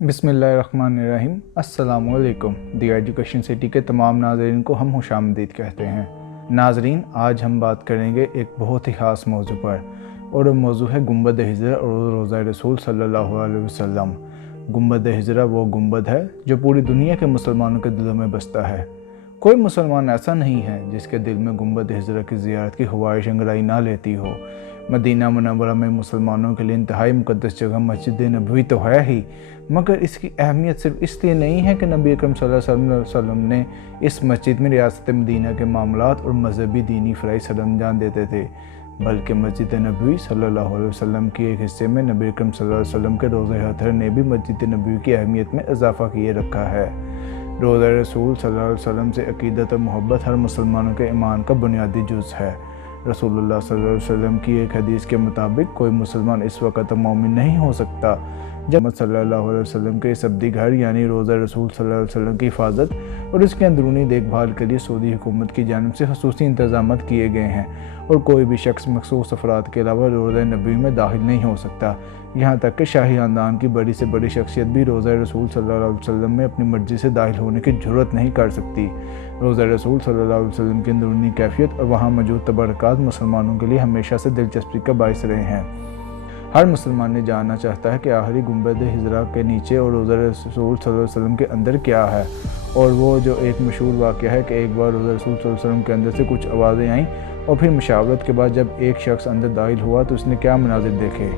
बिस्मिल्लाहिर्रहमानिर्रहीम। अस्सलामु अलैकुम। दी एजुकेशन सिटी के तमाम नाज़रीन को हम खुशामदीद कहते हैं। नाज़रीन, आज हम बात करेंगे एक बहुत ही ख़ास मौजू पर, और वो मौजू है गुंबद हिजरा और रोज़ा रसूल सल्लल्लाहु अलैहि वसल्लम। गुंबद हिजरा वो गुंबद है जो पूरी दुनिया के मुसलमानों के दिलों में बसता है। कोई मुसलमान ऐसा नहीं है जिसके दिल में गुंबद हिजरा की ज़ियारत की ख्वाहिश अंगड़ाई ना लेती हो। मदीना मुनव्वरा में मुसलमानों के लिए इंतहाई मुक़द्दस जगह मस्जिद नबवी तो है ही, मगर इसकी अहमियत सिर्फ इसलिए नहीं है कि नबी अकरम सल्लल्लाहु अलैहि वसल्लम ने इस मस्जिद में रियासत मदीना के मामलात और मजहबी दीनी फ़राइ सरअंजाम देते थे, बल्कि मस्जिद नबवी सल्लल्लाहु अलैहि वसल्लम के एक हिस्से में नबी अकरम सल्लल्लाहु अलैहि वसल्लम के रोज़ा अतहर ने भी मस्जिद नबवी की अहमियत में इजाफ़ा किए रखा है। रोज़ा रसूल सल्लल्लाहु अलैहि वसल्लम से अक़ीदत और मोहब्बत हर मुसलमानों के ईमान का बुनियादी जुज़ है। रसूलुल्लाह सल्लल्लाहु अलैहि वसल्लम की एक हदीस के मुताबिक कोई मुसलमान इस वक़्त मोमिन नहीं हो सकता जब मोहम्मद सल्लल्लाहु अलैहि वसल्लम के इस अब्दी घर यानी रोज़ा रसूल सल्लल्लाहु अलैहि वसल्लम की हिफाजत और इसके अंदरूनी देखभाल के लिए सऊदी हुकूमत की जानिब से ख़ुसूसी इंतज़ाम किए गए हैं, और कोई भी शख्स मखसूस अफराद के अलावा रोज़ा नबी में दाखिल नहीं हो सकता। यहाँ तक कि शाही ख़ानदान की बड़ी से बड़ी शख्सियत भी रोज़ा रसूल सल्लल्लाहु अलैहि वसल्लम में अपनी मर्ज़ी से दाखिल होने की जुर्रत नहीं कर सकती। रोज़ा रसूल सल्लल्लाहु अलैहि वसल्लम की अंदरूनी कैफियत और वहाँ मौजूद तबरकात मुसलमानों के लिए हमेशा से दिलचस्पी का बाइस रहे हैं। हर मुसलमान ने जानना चाहता है कि आखिरी गुंबद हिजरा के नीचे और रोज़ा रसूल सल्लल्लाहु अलैहि वसल्लम के अंदर क्या है। और वो जो एक मशहूर वाक़या है कि एक बार रोज़ा रसूल सल्लल्लाहु अलैहि वसल्लम के अंदर से कुछ आवाज़ें आईं, और फिर मुशावरत के बाद जब एक शख्स अंदर दाखिल हुआ तो उसने क्या मनाजिर देखे,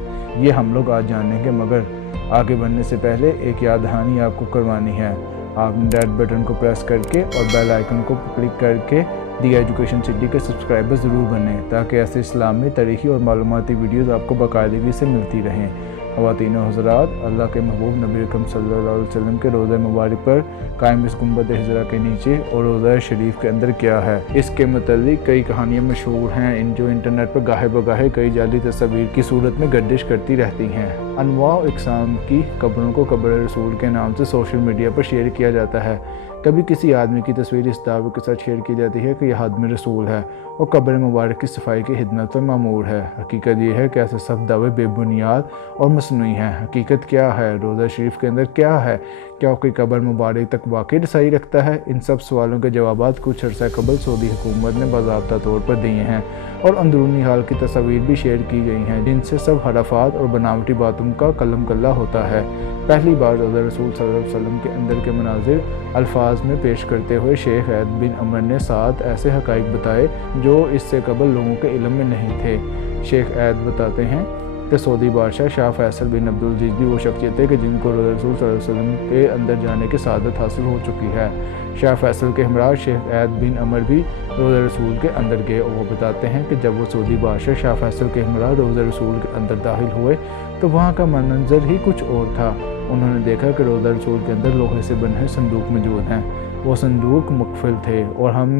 ये हम लोग आज जानेंगे। मगर आगे बढ़ने से पहले एक याद दहानी आपको करवानी है। आप रेड बटन को प्रेस करके और बेल आइकन को क्लिक करके दी एजुकेशन सिटी के सब्सक्राइबर ज़रूर बनें, ताकि ऐसे इस्लामी, तारीख़ी और मालूमाती वीडियोज़ आपको बाकायदगी से मिलती रहें। ख़वातीन व हज़रात, अल्लाह के महबूब नबी अकरम सल्लल्लाहु अलैहि वसल्लम के रोज़ा मुबारक पर कायम इस गुंबद हिजरा के नीचे और रोज़ा शरीफ के अंदर क्या है, इसके मुतालिक कई कहानियाँ मशहूर हैं जो इंटरनेट पर गाहे बगाहे कई जाली तस्वीर की सूरत में गर्दिश करती रहती हैं। अनवा इकसाम की कब्रों को कब्र रसूल के नाम से सोशल मीडिया पर शेयर किया जाता है। कभी किसी आदमी की तस्वीर इस दावे के साथ शेयर की जाती है कि यह आदमी रसूल है और कब्र मुबारक की सफाई की खिदमत में मामूर है। हकीकत ये है कि ऐसे सब दावे बेबुनियाद और मसनूई हैं। हकीकत क्या है, रोज़ा शरीफ के अंदर क्या है, क्या कोई कब्र मुबारक तक वाकई रसाई रखता है? इन सब सवालों के जवाब कुछ अर्सा कबल सऊदी हुकूमत ने बाज़ाब्ता तौर पर दिए हैं, और अंदरूनी हाल की तस्वीर भी शेयर की गई हैं, जिनसे सब हरफात और बनावटी बातों का कलम कल्ला होता है। पहली बार रोज़ा रसूल सल्लल्लाहु अलैहि वसल्लम के अंदर के मनाजिर अल्फाज में पेश करते हुए शेख ऐद बिन अमर ने 7 ऐसे हक़ाइक़ बताए जो इससे कबल लोगों के इल्म में नहीं थे। शेख ऐद बताते हैं कि सऊदी बादशाह शाह फैसल बिन अब्दुल अज़ीज़ भी वो शख्सियत है कि जिनको रोज़ा रसूल सल्लल्लाहु अलैहि वसल्लम के अंदर जाने की सआदत हासिल हो चुकी है। शाह फैसल के हमरा शेख ऐद बिन अमर भी रोज़ा रसूल के अंदर गए, और वो बताते हैं कि जब वो सऊदी बादशाह शाह फैसल के हमरा रोज़ा रसूल के अंदर दाखिल हुए तो वहाँ का मंजर ही कुछ और था। उन्होंने देखा कि रोज़ा रसूल के अंदर लोहे से बने संदूक मौजूद हैं। वो संदूक मुकफिल थे और हम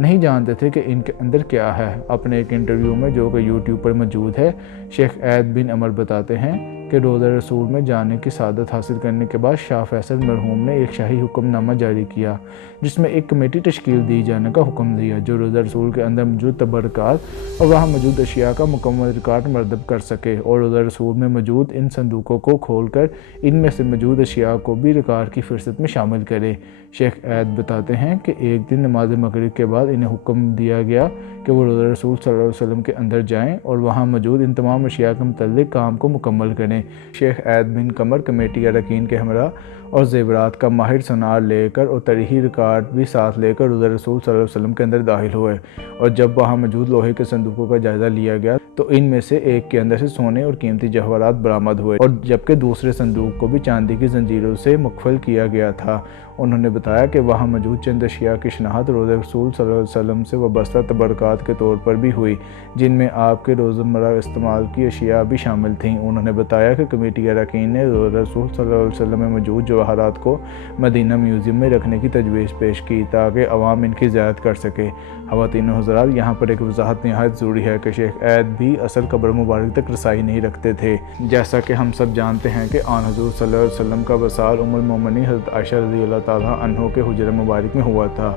नहीं जानते थे कि इनके अंदर क्या है। अपने एक इंटरव्यू में जो कि यूट्यूब पर मौजूद है, शेख ऐद बिन अमर बताते हैं कि रोज़ा रसूल में जाने की सआदत हासिल करने के बाद शाह फैसल मरहूम ने एक शाही हुक्मनामा जारी किया, जिसमें एक कमेटी तश्कील दी जाने का हुक्म दिया जो रोज़ा रसूल के अंदर मौजूद तबरकात और वहाँ मौजूद अशिया का मुकम्मल रिकॉर्ड मरदब कर सके, और रोज़ा रसूल में मौजूद इन संदूकों को खोलकर इनमें से मौजूद अशिया को भी रिकॉर्ड की फ़हरिस्त में शामिल करे। शेख ऐद बताते हैं कि एक दिन नमाज मगरिब के बाद इन्हें हुक्म दिया गया कि वो रोज़ा रसूल सल्लल्लाहु अलैहि वसल्लम के अंदर जाएं और वहाँ मौजूद इन तमाम अशिया के मुतल्लिक़ काम को मुकम्मल करें। शेख ऐद बिन कमर कमेटी अरकान के हमरा और ज़ेवरात का माहिर सनार लेकर और तारीख़ी रिकॉर्ड भी साथ लेकर रोज़ा रसूल सल्लल्लाहु अलैहि वसल्लम के अंदर दाखिल हुए, और जब वहाँ मौजूद लोहे के संदूकों का जायज़ा लिया गया तो इनमें से एक के अंदर से सोने और कीमती जवाहरात बरामद हुए, और जबकि दूसरे संदूक को भी चांदी की जंजीरों से मुकफल किया गया था। उन्होंने बताया कि वहाँ मौजूद चंद अशिया की शनाख्त रोज़ा रसूल सल्लल्लाहु अलैहि वसल्लम से वाबस्ता तबरकात के तौर पर भी हुई, जिनमें आपके रोज़मर्रा इस्तेमाल की अशिया भी शामिल थीं। उन्होंने बताया कि कमेटी अरकान ने रोज़ा रसूल सल्लल्लाहु अलैहि वसल्लम में मौजूद जवाहरात को मदीना म्यूज़ियम में रखने की तजवीज़ पेश की ताकि अवाम इनकी ज़ियारत कर सके। ख़वातीन व हज़रात, यहाँ पर एक वजाहत नहायत ज़रूरी है कि शेख ऐद भी असल कब्र मुबारक तक रसाई नहीं रखते थे। जैसा कि हम सब जानते हैं कि आन हज़ूर सल्लल्लाहु अलैहि वसल्लम का वसाल उम्मुल मोमिनीन हज़रत आयशा रज़ी अल्लाह ताला अन्हा के हुजरा मुबारक में हुआ था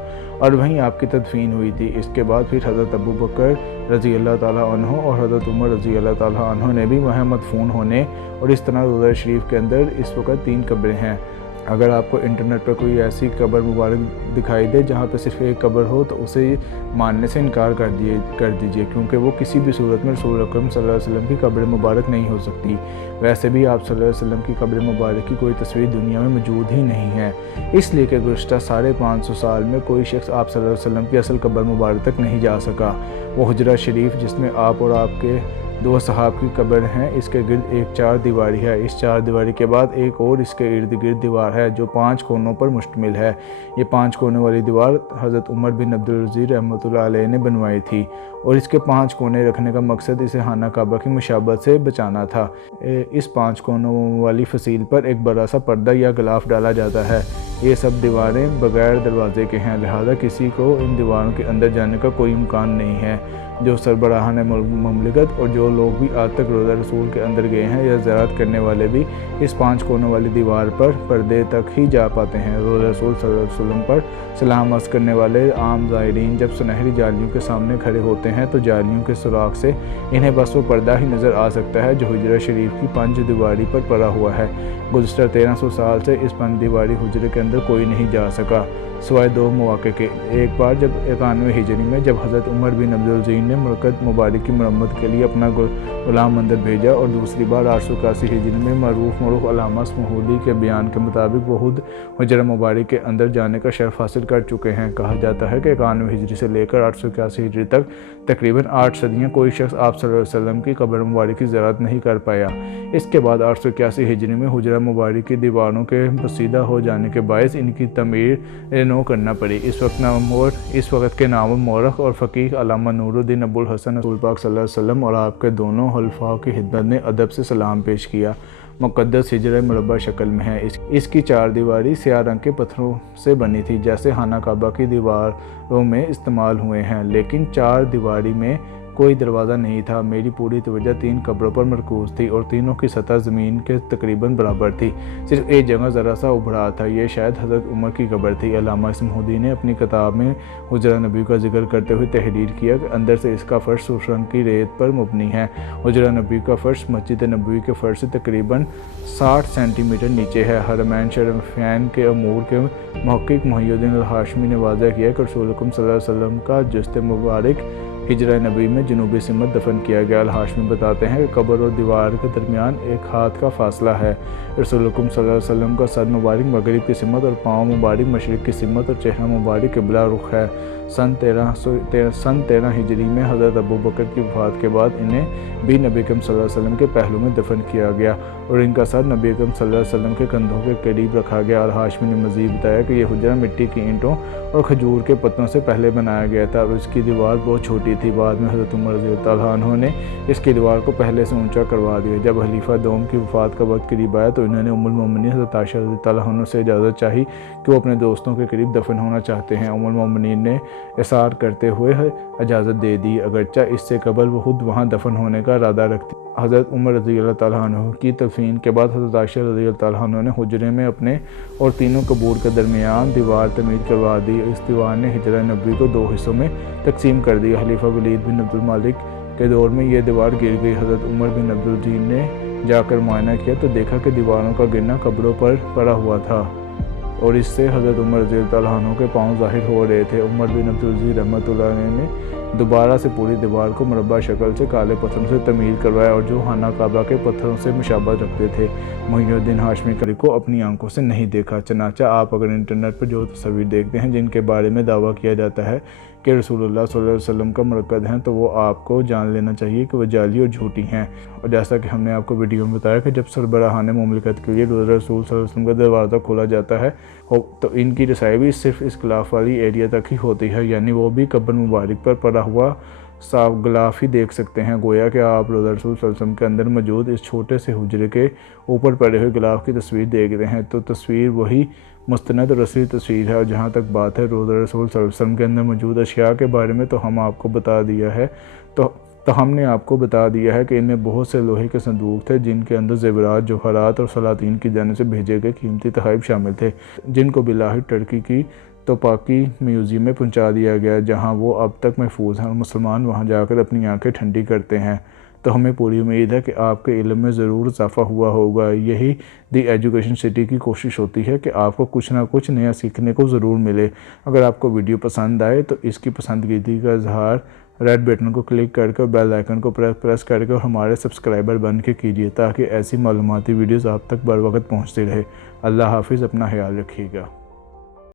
और वहीं आपकी तदफीन हुई थी। इसके बाद फिर हज़रत अबू बकर रज़ी अल्लाह ताला अन्हु और हज़रत उमर रज़ी अल्लाह ताला अन्हु ने भी वहाँ मदफून होने اور اس طرح روضہ شریف کے اندر اس وقت 3 قبریں ہیں۔ اگر آپ کو انٹرنیٹ پر کوئی ایسی قبر مبارک دکھائی دے جہاں پہ صرف ایک قبر ہو تو اسے ماننے سے انکار کر دیجیے، کیونکہ وہ کسی بھی صورت میں رسول اکرم صلی اللہ علیہ وسلم کی قبر مبارک نہیں ہو سکتی۔ ویسے بھی آپ صلی اللہ علیہ وسلم کی قبر مبارک کی کوئی تصویر دنیا میں موجود ہی نہیں ہے، اس لیے کہ گزشتہ 550 سال میں کوئی شخص آپ صلی اللہ علیہ وسلم کی اصل قبر مبارک تک نہیں جا سکا۔ وہ حجرہ شریف جس میں آپ اور آپ کے 2 صحاب کی قبر ہیں، اس کے گرد ایک 4 دیواری ہے۔ اس 4 دیواری کے بعد ایک اور اس کے ارد گرد دیوار ہے جو 5 کونوں پر مشتمل ہے۔ یہ 5 کونوں والی دیوار حضرت عمر بن عبدالعزیز رحمۃ اللہ علیہ نے بنوائی تھی، اور اس کے 5 کونے رکھنے کا مقصد اسے خانہ کعبہ کی مشابہت سے بچانا تھا۔ اس 5 کونوں والی فصیل پر ایک بڑا سا پردہ یا غلاف ڈالا جاتا ہے۔ یہ سب دیواریں بغیر دروازے کے ہیں، لہذا کسی کو ان دیواروں کے اندر جانے کا کوئی امکان نہیں ہے۔ جو سربراہان مملکت اور جو لوگ بھی آج تک روضہ رسول کے اندر گئے ہیں یا زیارت کرنے والے بھی اس 5 کونوں والی دیوار پر پردے تک ہی جا پاتے ہیں۔ روضہ رسول صلی اللہ علیہ وسلم پر سلام عرض کرنے والے عام زائرین جب سنہری جالیوں کے سامنے کھڑے ہوتے ہیں تو جالیوں کے سوراخ سے انہیں بس وہ پردہ ہی نظر آ سکتا ہے جو حجرہ شریف کی 5 دیواری پر پڑا ہوا ہے۔ گزشتہ 1300 سال سے اس 5 دیواری حجرے کے اندر کوئی نہیں جا سکا، سوائے 2 مواقع کے۔ ایک بار جب 91 ہجری میں جب حضرت عمر بن عبدالعزیز نے مرکز مبارک کی مرمت کے لیے اپنا غلام اندر بھیجا، اور دوسری بار 881 ہجری میں معروف علامہ اسماعیلی کے بیان کے مطابق وہ خود حجرہ مبارک کے اندر جانے کا شرف حاصل کر چکے ہیں۔ کہا جاتا ہے کہ 91 ہجری سے لے کر 881 ہجری تک تقریباً 8 صدیاں کوئی شخص آپ صلی اللہ علیہ وسلم کی قبر مبارک کی زیارت نہیں کر پایا۔ اس کے بعد 881 ہجری میں حجرہ مبارک کی دیواروں کے بسیدہ ہو جانے کے باعث ان کی تعمیر نو کرنا پڑی۔ اس وقت کے نامور مورخ اور فقیہ علامہ نور الدین ابو الحسن رسول پاک صلی اللہ علیہ وسلم اور آپ کے دونوں خلفاء کی خدمت میں ادب سے سلام پیش کیا۔ مقدس حجرہ مربع شکل میں ہے۔ اس کی 4 دیواری سیاہ رنگ کے پتھروں سے بنی تھی جیسے خانہ کعبہ کی دیواروں میں استعمال ہوئے ہیں، لیکن 4 دیواری میں کوئی دروازہ نہیں تھا۔ میری پوری توجہ 3 قبروں پر مرکوز تھی اور تینوں کی سطح زمین کے تقریباً برابر تھی، صرف ایک جگہ ذرا سا ابھرا تھا، یہ شاید حضرت عمر کی قبر تھی۔ علامہ اسماعیلی نے اپنی کتاب میں حجرہ نبی کا ذکر کرتے ہوئے تحریر کیا کہ اندر سے اس کا فرش سرخ رنگ کی ریت پر مبنی ہے۔ حجرہ نبی کا فرش مسجد نبوی کے فرش سے تقریباً 60 سینٹی میٹر نیچے ہے۔ حرمین شریفین کے امور کے محقق محی الدین الہاشمی نے واضح کیا کہ رسول اکرم صلی اللہ علیہ وسلم کا جسد مبارک حجرہ نبی میں جنوبی سمت دفن کیا گیا۔ الہاشمی بتاتے ہیں کہ قبر اور دیوار کے درمیان 1 ہاتھ کا فاصلہ ہے۔ رسول اکرم صلی اللہ علیہ وسلم کا سر مبارک مغرب کی سمت اور پاؤں مبارک مشرق کی سمت اور چہرہ مبارک قبلہ رخ ہے۔ سن 13 ہجری میں حضرت ابوبکر کی وفات کے بعد انہیں بھی نبی اکرم صلی اللہ علیہ وسلم کے پہلو میں دفن کیا گیا اور ان کا سر نبی اکرم صلی اللہ علیہ وسلم کے کندھوں کے قریب رکھا گیا۔ الہاشمی نے مزید بتایا کہ یہ حجرہ مٹی کی اینٹوں اور کھجور کے پتوں سے پہلے بنایا گیا تھا اور اس کی دیوار بہت چھوٹی تھی۔ بعد میں حضرت عمر رضی اللہ عنہ نے اس کی دیوار کو پہلے سے اونچا کروا دیا۔ جب خلیفہ دوم کی وفات کا وقت قریب آیا تو انہوں نے ام المومنین حضرت عائشہ رضی اللہ عنہ سے اجازت چاہی کہ وہ اپنے دوستوں کے قریب دفن ہونا چاہتے ہیں۔ ام المومنین نے اصرار کرتے ہوئے اجازت دے دی، اگرچہ اس سے قبل وہ خود وہاں دفن ہونے کا ارادہ رکھتی۔ حضرت عمر رضی اللہ تعالیٰ عنہ کی تدفین کے بعد حضرت عائشہ رضی اللہ تعالیٰ عنہ نے حجرے میں اپنے اور تینوں قبور کے درمیان دیوار تعمیر کروا دی۔ اس دیوار نے حجرہ نبوی کو 2 حصوں میں تقسیم کر دیا۔ خلیفہ ولید بن عبد الملک کے دور میں یہ دیوار گر گئی۔ حضرت عمر بن عبدالعزیز نے جا کر معائنہ کیا تو دیکھا کہ دیواروں کا گرنا قبروں پر پڑا ہوا تھا اور اس سے حضرت عمر رضی اللہ عنہ کے پاؤں ظاہر ہو رہے تھے۔ عمر بن عبدالعزیز رحمۃ اللہ علیہ نے دوبارہ سے پوری دیوار کو مربع شکل سے کالے پتھروں سے تعمیر کروایا اور جو خانہ کعبہ کے پتھروں سے مشابہت رکھتے تھے۔ محی الدین ہاشمی کو اپنی آنکھوں سے نہیں دیکھا، چنانچہ آپ اگر انٹرنیٹ پر جو تصاویر دیکھتے ہیں جن کے بارے میں دعویٰ کیا جاتا ہے کہ رسول اللہ صلی اللہ علیہ وسلم کا مرکز ہیں تو وہ آپ کو جان لینا چاہیے کہ وہ جعلی اور جھوٹی ہیں۔ اور جیسا کہ ہم نے آپ کو ویڈیو میں بتایا کہ جب سربراہان مملکت کے لیے روضہ رسول صلی اللہ علیہ وسلم کا دروازہ کھولا جاتا ہے تو ان کی رسائی بھی صرف اس غلاف والی ایریا تک ہی ہوتی ہے، یعنی وہ بھی قبر مبارک پر پڑا ہوا صاف غلاف ہی دیکھ سکتے ہیں، گویا کہ آپ روضہ رسول صلی اللہ علیہ وسلم کے اندر موجود اس چھوٹے سے حجرے کے اوپر پڑے ہوئے غلاف کی تصویر دیکھ رہے ہیں۔ تو تصویر وہی مستند اور اصلی تصویر ہے۔ اور جہاں تک بات ہے روضہ رسول صلی اللہ علیہ وسلم کے اندر موجود اشیاء کے بارے میں تو ہم آپ کو بتا دیا ہے ہم نے آپ کو بتا دیا ہے کہ ان میں بہت سے لوہے کے صندوق تھے جن کے اندر زیورات، جوہرات اور سلاطین کی جانب سے بھیجے گئے قیمتی تحائف شامل تھے، جن کو بالآخر ترکی کی توپاکی میوزیم میں پہنچا دیا گیا جہاں وہ اب تک محفوظ ہیں اور مسلمان وہاں جا کر اپنی آنکھیں ٹھنڈی کرتے ہیں۔ تو ہمیں پوری امید ہے کہ آپ کے علم میں ضرور اضافہ ہوا ہوگا۔ یہی دی ایجوکیشن سٹی کی کوشش ہوتی ہے کہ آپ کو کچھ نہ کچھ نیا سیکھنے کو ضرور ملے۔ اگر آپ کو ویڈیو پسند آئے تو اس کی پسندیدگی کا اظہار ریڈ بٹن کو کلک کر کے اور بیل آئیکن کو پریس کر کے اور ہمارے سبسکرائبر بن کے کیجیے تاکہ ایسی معلوماتی ویڈیوز آپ تک بر وقت پہنچتی رہے۔ اللہ حافظ، اپنا خیال رکھیے گا۔